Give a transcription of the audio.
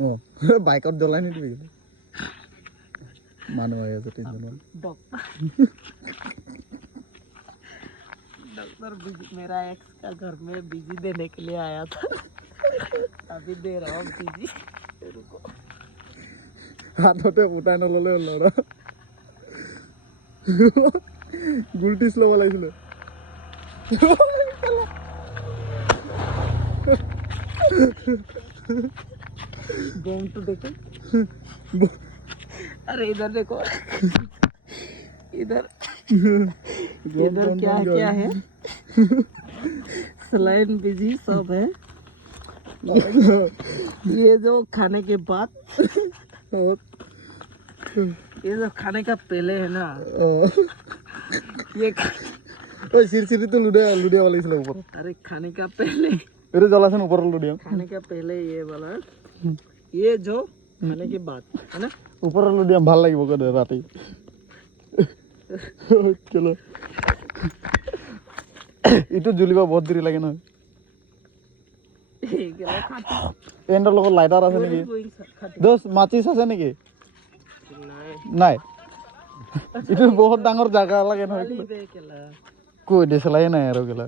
অঁ বাইকত জ্বলাই নিদিবি মানুহ আহি আছে তিনিজনমান डॉक्टर मेरा एक्स का घर में बीजी देने के लिए आया था अभी दे रहा हूँ बीजी रुको হাততে ফুটাই নল'লে হ'ল ল'ৰা গুলটিছ ল'ব লাগিছিলে बम तो देखो अरे इधर देखो इधर इधर क्या क्या है सलाइन बिजी सब है ये जो खाने के बाद ये जो खाने का पहले है ना ये ওই সিরসিরিতে লুডিয়াব লাগিছিলে ওপৰত अरे खाने का पहले এইটো জ্বলাচোন ওপৰত লুডিয়াম खाने का पहले ये वाला ये जो खाने के बाद है ना ওপৰত লুডিয়াম ভাল লাগিব কদে ৰাতি চলো ইটো জ্বলিব বহুত দেৰি লাগে নহয় এণ্ডৰ লগত লাইটাৰ আছে নেকি দোষ মাচিছ আছে নেকি নাই ইটো বহুত ডাঙৰ জাগা লাগে নহয় কৈ দিছিলাই নাই আৰু কেলা